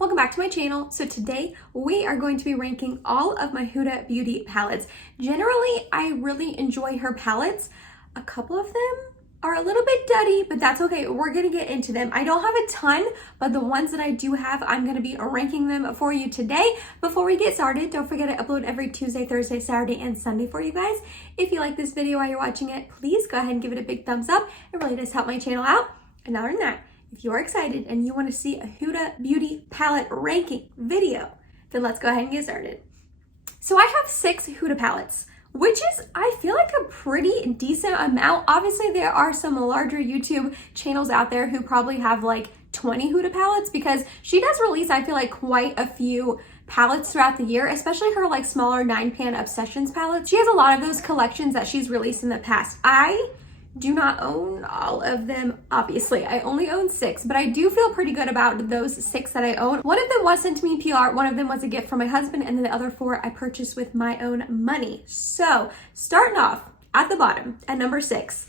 welcome back to my channel. So today we are going to be ranking all of my Huda Beauty palettes. Generally, I really enjoy her palettes. A couple of them are a little bit duddy, but that's okay. We're gonna get into them. I don't have a ton, but the ones that I do have, I'm gonna be ranking them for you today. Before we get started, don't forget to upload every Tuesday, Thursday, Saturday, and Sunday for you guys. If you like this video while you're watching it, please go ahead and give it a big thumbs up. It really does help my channel out. And other than that, if you're excited and you want to see a Huda Beauty palette ranking video, then let's go ahead and get started. So I have 6 Huda palettes, which is, I feel like, a pretty decent amount. Obviously, there are some larger YouTube channels out there who probably have like 20 Huda palettes because she does release, I feel like, quite a few palettes throughout the year, especially her like smaller 9-pan Obsessions palettes. She has a lot of those collections that she's released in the past. I do not own all of them, obviously. I only own 6, but I do feel pretty good about those 6 that I own. One of them was sent to me in PR, one of them was a gift from my husband, and then the other 4 I purchased with my own money. So, starting off at the bottom, at number 6,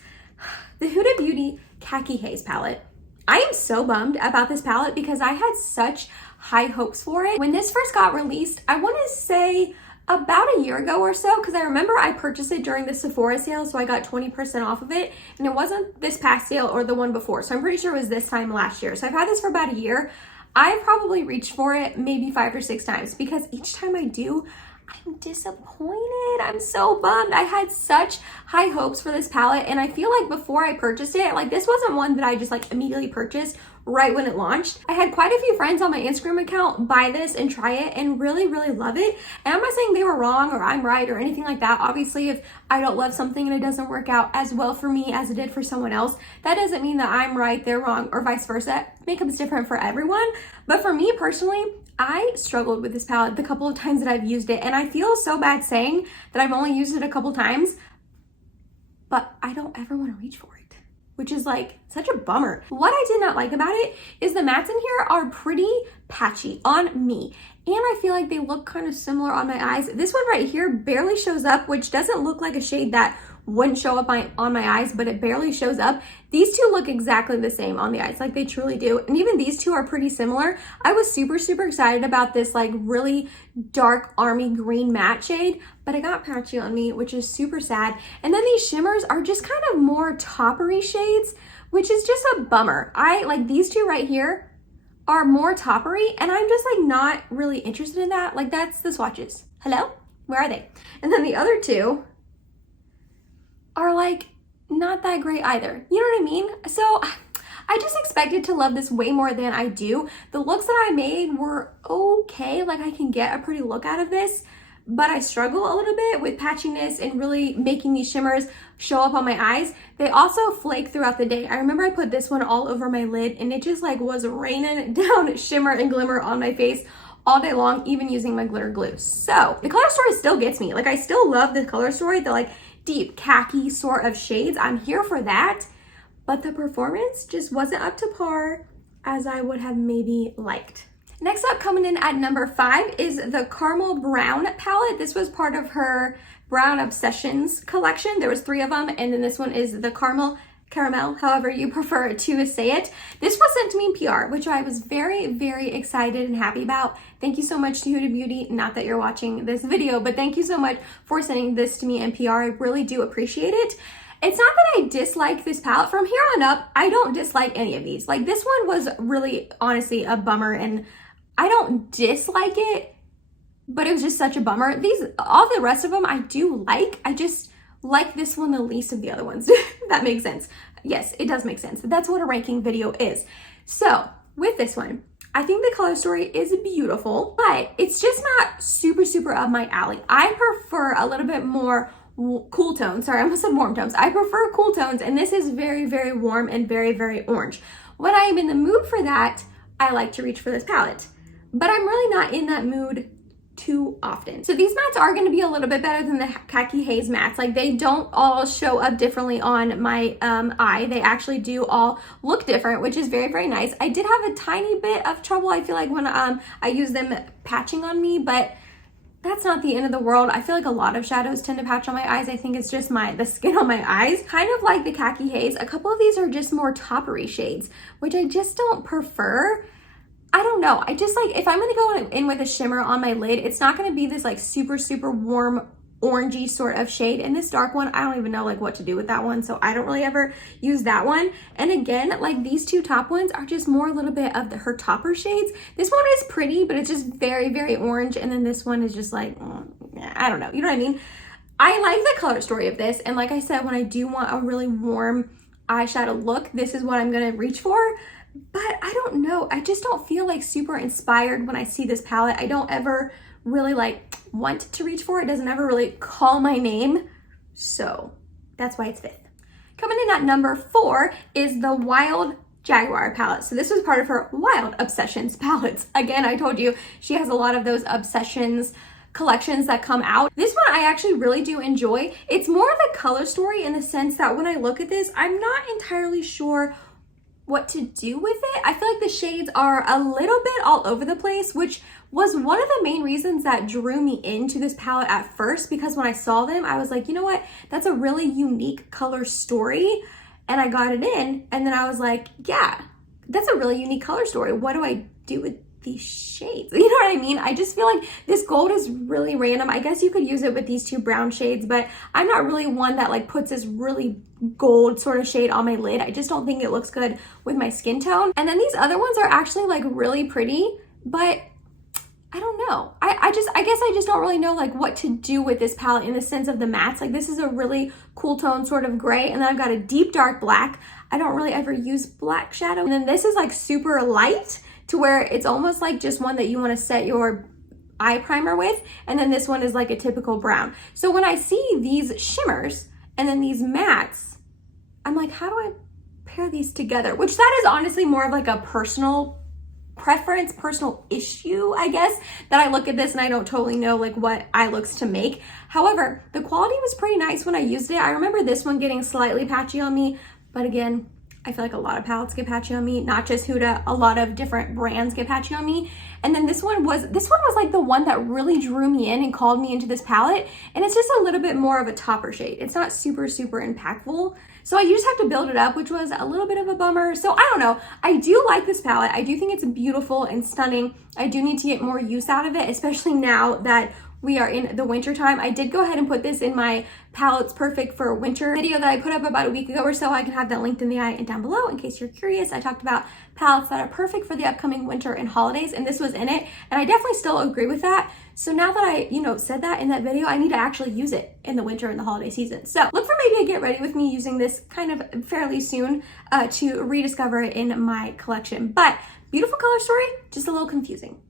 the Huda Beauty Khaki Haze palette. I am so bummed about this palette because I had such high hopes for it. When this first got released, I want to say about a year ago or so, because I remember I purchased it during the Sephora sale, so I got 20% off of it, and it wasn't this past sale or the one before, so I'm pretty sure it was this time last year. So I've had this for about a year. I've probably reached for it maybe 5 or 6 times because each time I do, I'm disappointed. I'm so bummed. I had such high hopes for this palette, and I feel like before I purchased it, like this wasn't one that I just like immediately purchased right when it launched. I had quite a few friends on my Instagram account buy this and try it and really love it. And I'm not saying they were wrong or I'm right or anything like that. Obviously, if I don't love something and it doesn't work out as well for me as it did for someone else, that doesn't mean that I'm right, they're wrong, or vice versa. Makeup's different for everyone. But for me personally, I struggled with this palette the couple of times that I've used it, and I feel so bad saying that I've only used it a couple times, but I don't ever want to reach for it, which is like such a bummer. What I did not like about it is the mattes in here are pretty patchy on me, and I feel like they look kind of similar on my eyes. This one right here barely shows up, which doesn't look like a shade that wouldn't show up on my eyes, but it barely shows up. These two look exactly the same on the eyes, like they truly do. And even these two are pretty similar. I was super excited about this like really dark army green matte shade, but it got patchy on me, which is super sad. And then these shimmers are just kind of more toppery shades, which is just a bummer. I like these two right here are more toppery, and I'm just like not really interested in that. Like that's the swatches. Hello? Where are they? And then the other two are like not that great either. You know what I mean? So I just expected to love this way more than I do. The looks that I made were okay. Like I can get a pretty look out of this, but I struggle a little bit with patchiness and really making these shimmers show up on my eyes. They also flake throughout the day. I remember I put this one all over my lid and it just like was raining down shimmer and glimmer on my face all day long, even using my glitter glue. So the color story still gets me. Like I still love the color story, the like deep khaki sort of shades. I'm here for that, but the performance just wasn't up to par as I would have maybe liked. Next up, coming in at number 5 is the Caramel Brown palette. This was part of her Brown Obsessions collection. There was 3 of them, and then this one is the Caramel, however you prefer to say it. This was sent to me in PR, which I was very excited and happy about. Thank you so much to Huda Beauty. Not that you're watching this video, but thank you so much for sending this to me in PR. I really do appreciate it. It's not that I dislike this palette. From here on up, I don't dislike any of these. Like this one was really, honestly, a bummer, and I don't dislike it, but it was just such a bummer. All the rest of them I do like. I just like this one the least of the other ones. That makes sense. Yes, it does make sense. That's what a ranking video is. So with this one, I think the color story is beautiful, but it's just not super up my alley. I prefer a little bit more cool tones. Sorry, I almost said warm tones. I prefer cool tones, and this is very warm and very orange. When I am in the mood for that, I like to reach for this palette, but I'm really not in that mood too often. So these mattes are going to be a little bit better than the Khaki Haze mattes. Like they don't all show up differently on my eye. They actually do all look different, which is very nice. I did have a tiny bit of trouble, I feel like, when I use them patching on me, but that's not the end of the world. I feel like a lot of shadows tend to patch on my eyes. I think it's just the skin on my eyes. Kind of like the Khaki Haze, a couple of these are just more toppery shades, which I just don't prefer. I don't know. I just like, if I'm gonna go in with a shimmer on my lid, it's not gonna be this like super, super warm orangey sort of shade. And this dark one, I don't even know like what to do with that one. So I don't really ever use that one. And again, like these two top ones are just more a little bit of her topper shades. This one is pretty, but it's just very, very orange. And then this one is just like, I don't know. You know what I mean? I like the color story of this. And like I said, when I do want a really warm eyeshadow look, this is what I'm gonna reach for. But I don't know. I just don't feel like super inspired when I see this palette. I don't ever really like want to reach for it. It doesn't ever really call my name. So that's why it's 5th. Coming in at number 4 is the Wild Jaguar palette. So this was part of her Wild Obsessions palettes. Again, I told you she has a lot of those Obsessions collections that come out. This one I actually really do enjoy. It's more of a color story in the sense that when I look at this, I'm not entirely sure what to do with it. I feel like the shades are a little bit all over the place, which was one of the main reasons that drew me into this palette at first, because when I saw them, I was like, you know what? That's a really unique color story. And I got it in, and then I was like, yeah, that's a really unique color story. What do I do with these shades? You know what I mean? I just feel like this gold is really random. I guess you could use it with these two brown shades, but I'm not really one that like puts this really gold sort of shade on my lid. I just don't think it looks good with my skin tone. And then these other ones are actually like really pretty, but I don't know. I guess I just don't really know like what to do with this palette in the sense of the mattes. Like this is a really cool tone sort of gray, and then I've got a deep dark black. I don't really ever use black shadow. And then this is like super light to where it's almost like just one that you want to set your eye primer with. And then this one is like a typical brown. So when I see these shimmers and then these mattes, I'm like, how do I pair these together? Which that is honestly more of like a personal preference, personal issue, I guess, that I look at this and I don't totally know like what eye looks to make. However, the quality was pretty nice when I used it. I remember this one getting slightly patchy on me, but again, I feel like a lot of palettes get patchy on me, not just Huda, a lot of different brands get patchy on me. And then this one was like the one that really drew me in and called me into this palette. And it's just a little bit more of a topper shade. It's not super, super impactful. So you just have to build it up, which was a little bit of a bummer. So I don't know. I do like this palette. I do think it's beautiful and stunning. I do need to get more use out of it, especially now that we are in the winter time. I did go ahead and put this in my palettes perfect for winter video that I put up about a week ago or so. I can have that linked in the eye and down below in case you're curious. I talked about palettes that are perfect for the upcoming winter and holidays, and this was in it. And I definitely still agree with that. So now that I, said that in that video, I need to actually use it in the winter and the holiday season. So look for maybe a get ready with me using this kind of fairly soon to rediscover it in my collection. But beautiful color story, just a little confusing.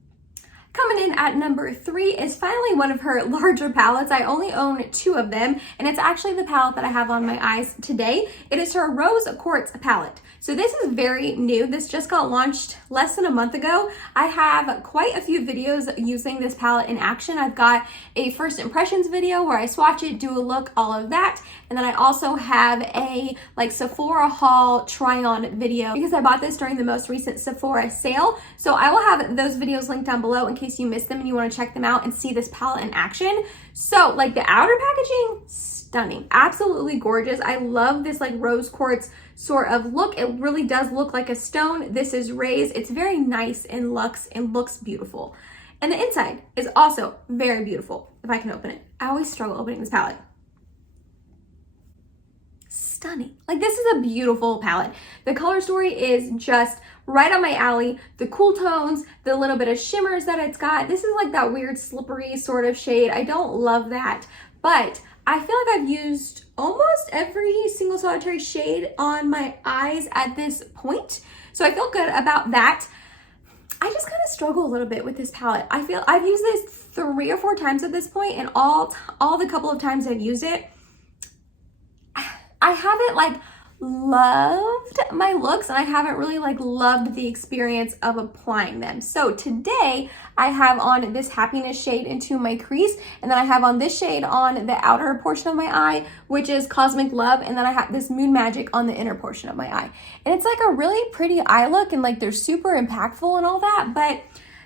Coming in at number 3 is finally one of her larger palettes. I only own 2 of them, and it's actually the palette that I have on my eyes today. It is her Rose Quartz palette. So this is very new. This just got launched less than a month ago. I have quite a few videos using this palette in action. I've got a first impressions video where I swatch it, do a look, all of that. And then I also have a Sephora haul try on video because I bought this during the most recent Sephora sale. So I will have those videos linked down below in case you missed them and you want to check them out and see this palette in action. So the outer packaging, stunning, absolutely gorgeous. I love this rose quartz sort of look. It really does look like a stone. This is raised. It's very nice and luxe and looks beautiful. And the inside is also very beautiful. If I can open it. I always struggle opening this palette. Stunning. This is a beautiful palette. The color story is just right on my alley. The cool tones, the little bit of shimmers that it's got. This is that weird slippery sort of shade. I don't love that, but I feel like I've used almost every single solitary shade on my eyes at this point. So I feel good about that. I just kind of struggle a little bit with this palette. I feel I've used this 3 or 4 times at this point, and all the couple of times I've used it, I haven't loved my looks, and I haven't really loved the experience of applying them. So today I have on this happiness shade into my crease, and then I have on this shade on the outer portion of my eye, which is Cosmic Love, and then I have this Moon Magic on the inner portion of my eye. And it's a really pretty eye look, and they're super impactful and all that, but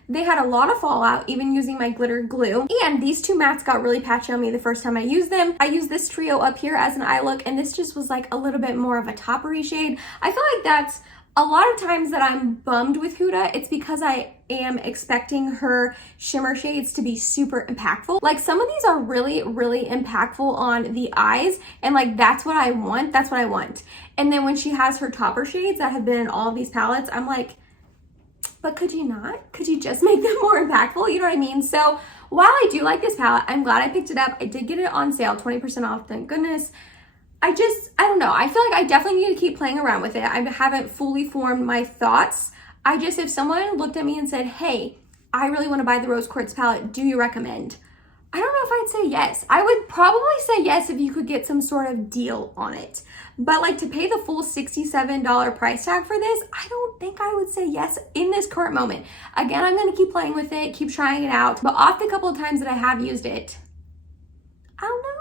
they had a lot of fallout even using my glitter glue. And these 2 mattes got really patchy on me the first time I used them. I used this trio up here as an eye look, and this just was a little bit more of a toppery shade. I feel like that's A lot of times that I'm bummed with Huda, it's because I am expecting her shimmer shades to be super impactful. Like some of these are really, really impactful on the eyes, and like that's what I want. That's what I want. And then when she has her topper shades that have been in all of these palettes, I'm like, but could you not? Could you just make them more impactful? You know what I mean? So while I do like this palette, I'm glad I picked it up. I did get it on sale, 20% off, thank goodness. I don't know. I feel like I definitely need to keep playing around with it. I haven't fully formed my thoughts. If someone looked at me and said, hey, I really want to buy the Rose Quartz palette, do you recommend? I don't know if I'd say yes. I would probably say yes if you could get some sort of deal on it. But like to pay the full $67 price tag for this, I don't think I would say yes in this current moment. Again, I'm going to keep playing with it, keep trying it out. But off the couple of times that I have used it, I don't know.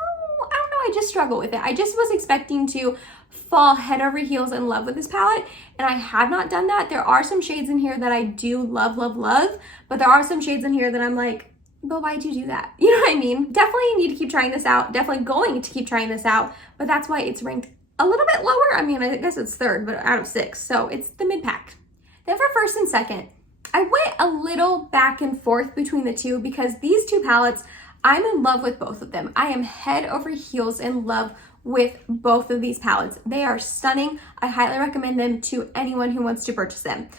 I just struggle with it. I just was expecting to fall head over heels in love with this palette, and I have not done that. There are some shades in here that I do love, but there are some shades in here that I'm like, but why'd you do that? You know what I mean? Definitely need to keep trying this out. Definitely going to keep trying this out, but that's why it's ranked a little bit lower. I mean, I guess it's third, but out of 6, so it's the mid-pack. Then for first and second, I went a little back and forth between the two because these two palettes, I'm in love with both of them. I am head over heels in love with both of these palettes. They are stunning. I highly recommend them to anyone who wants to purchase them.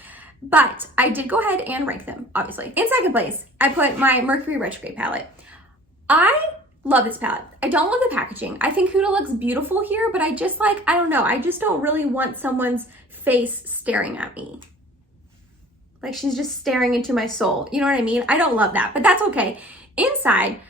But I did go ahead and rank them, obviously. In second place, I put my Mercury Retrograde palette. I love this palette. I don't love the packaging. I think Huda looks beautiful here, but I don't know. I just don't really want someone's face staring at me. Like she's just staring into my soul. You know what I mean? I don't love that, but that's okay. Inside,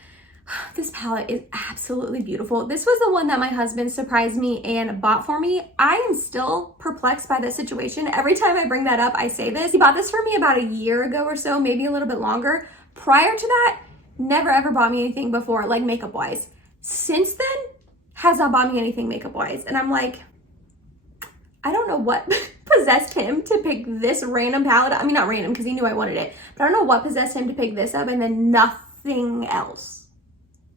this palette is absolutely beautiful. This was the one that my husband surprised me and bought for me. I am still perplexed by the situation. Every time I bring that up, I say this. He bought this for me about a year ago or so, maybe a little bit longer. Prior to that, never ever bought me anything before, like makeup wise. Since then, has not bought me anything makeup wise. And I'm like, I don't know what possessed him to pick this random palette. I mean, not random because he knew I wanted it, but I don't know what possessed him to pick this up and then nothing else.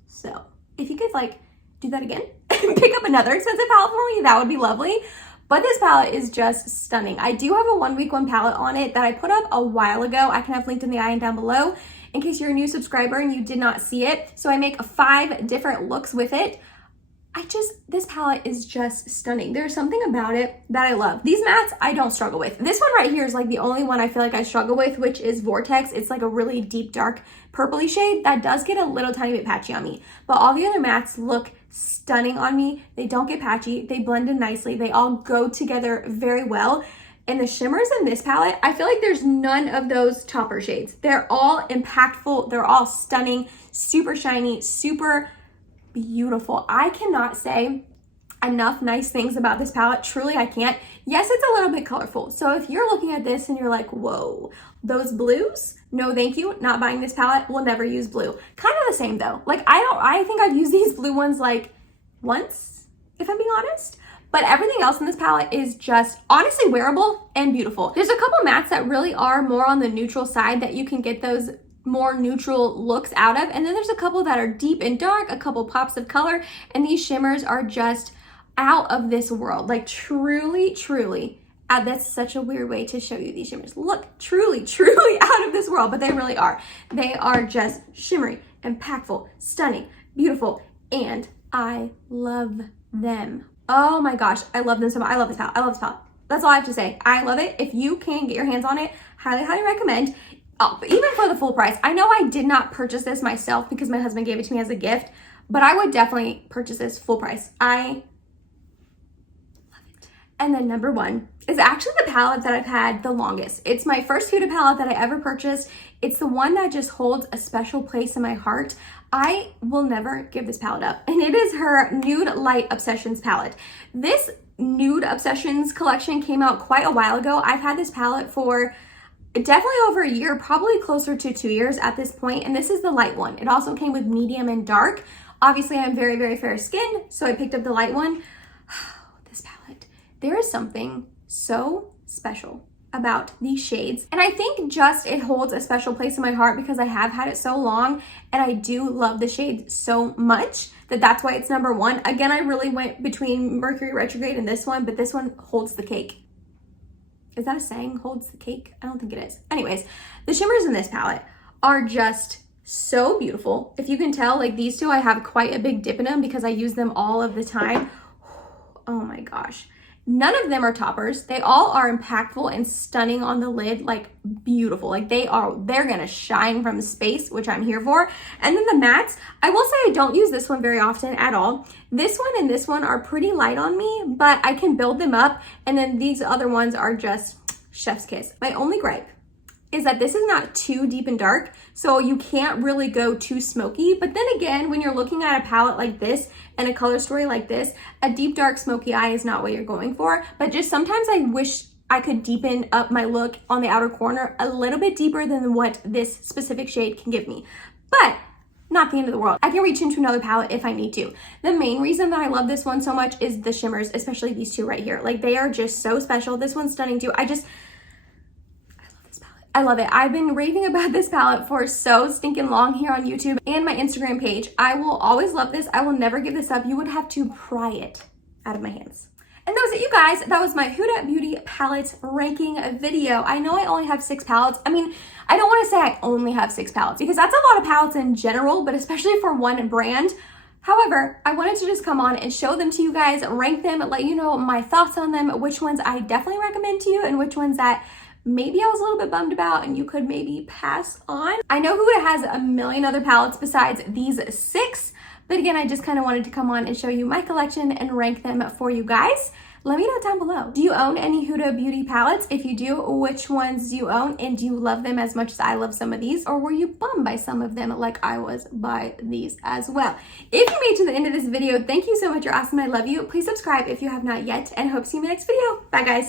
So if you could like do that again and pick up another expensive palette for me, that would be lovely. But this palette is just stunning. I do have a 1 week 1 palette on it that I put up a while ago. I can have linked in the eye and down below in case you're a new subscriber and you did not see it. So I make 5 different looks with it. This palette is just stunning. There's something about it that I love. These mattes, I don't struggle with. This one right here is like the only one I feel like I struggle with, which is Vortex. It's like a really deep, dark, purpley shade that does get a little tiny bit patchy on me. But all the other mattes look stunning on me. They don't get patchy. They blend in nicely. They all go together very well. And the shimmers in this palette, I feel like there's none of those topper shades. They're all impactful. They're all stunning, super shiny, super beautiful. I cannot say enough nice things about this palette. Truly, I can't. Yes, it's a little bit colorful. So if you're looking at this and you're like, whoa, those blues, no thank you, not buying this palette, will never use blue. Kind of the same though. Like I think I've used these blue ones like once, if I'm being honest. But everything else in this palette is just honestly wearable and beautiful. There's a couple mattes that really are more on the neutral side that you can get those more neutral looks out of. And then there's a couple that are deep and dark, a couple pops of color, and these shimmers are just out of this world. Like truly, that's such a weird way to show you these shimmers. Look, truly out of this world, but they really are. They are just shimmery, impactful, stunning, beautiful, and I love them. Oh my gosh, I love them so much. I love this palette. I love this palette. That's all I have to say. I love it. If you can get your hands on it, highly recommend. Oh, but even for the full price. I know I did not purchase this myself because my husband gave it to me as a gift, but I would definitely purchase this full price. I love it. And then number 1 is actually the palette that I've had the longest. It's my first Huda palette that I ever purchased. It's the one that just holds a special place in my heart. I will never give this palette up. And it is her Nude Light Obsessions palette. This Nude Obsessions collection came out quite a while ago. I've had this palette for definitely over a year, probably closer to 2 years at this point, and this is the light one. It also came with medium and dark. Obviously, I'm very fair skinned, so I picked up the light one. This palette, there is something so special about these shades, and I think just it holds a special place in my heart because I have had it so long, and I do love the shade so much that's why it's number 1. Again, I really went between Mercury Retrograde and this one, but this one holds the cake. Is that a saying, holds the cake? I don't think it is. Anyways, the shimmers in this palette are just so beautiful. If you can tell, like these two, I have quite a big dip in them because I use them all of the time. Oh my gosh. None of them are toppers. They all are impactful and stunning on the lid, like beautiful. Like they're gonna shine from space, which I'm here for. And then the mattes, I will say I don't use this one very often at all. This one and this one are pretty light on me, but I can build them up. And then these other ones are just chef's kiss. My only gripe is that this is not too deep and dark, so you can't really go too smoky. But then again, when you're looking at a palette like this and a color story like this, a deep, dark, smoky eye is not what you're going for. But just sometimes I wish I could deepen up my look on the outer corner a little bit deeper than what this specific shade can give me. But not the end of the world. I can reach into another palette if I need to. The main reason that I love this one so much is the shimmers, especially these two right here. Like they are just so special. This one's stunning too. I love it. I've been raving about this palette for so stinking long here on YouTube and my Instagram page. I will always love this. I will never give this up. You would have to pry it out of my hands. And that was it, you guys. That was my Huda Beauty palettes ranking video. I know I only have 6 palettes. I mean, I don't want to say I only have 6 palettes because that's a lot of palettes in general, but especially for one brand. However, I wanted to just come on and show them to you guys, rank them, let you know my thoughts on them, which ones I definitely recommend to you and which ones that maybe I was a little bit bummed about and you could maybe pass on. I know Huda has a million other palettes besides these 6, but again, I just kind of wanted to come on and show you my collection and rank them for you guys. Let me know down below. Do you own any Huda Beauty palettes? If you do, which ones do you own? And do you love them as much as I love some of these? Or were you bummed by some of them like I was by these as well? If you made it to the end of this video, thank you so much. You're awesome. I love you. Please subscribe if you have not yet, and hope to see you in my next video. Bye, guys.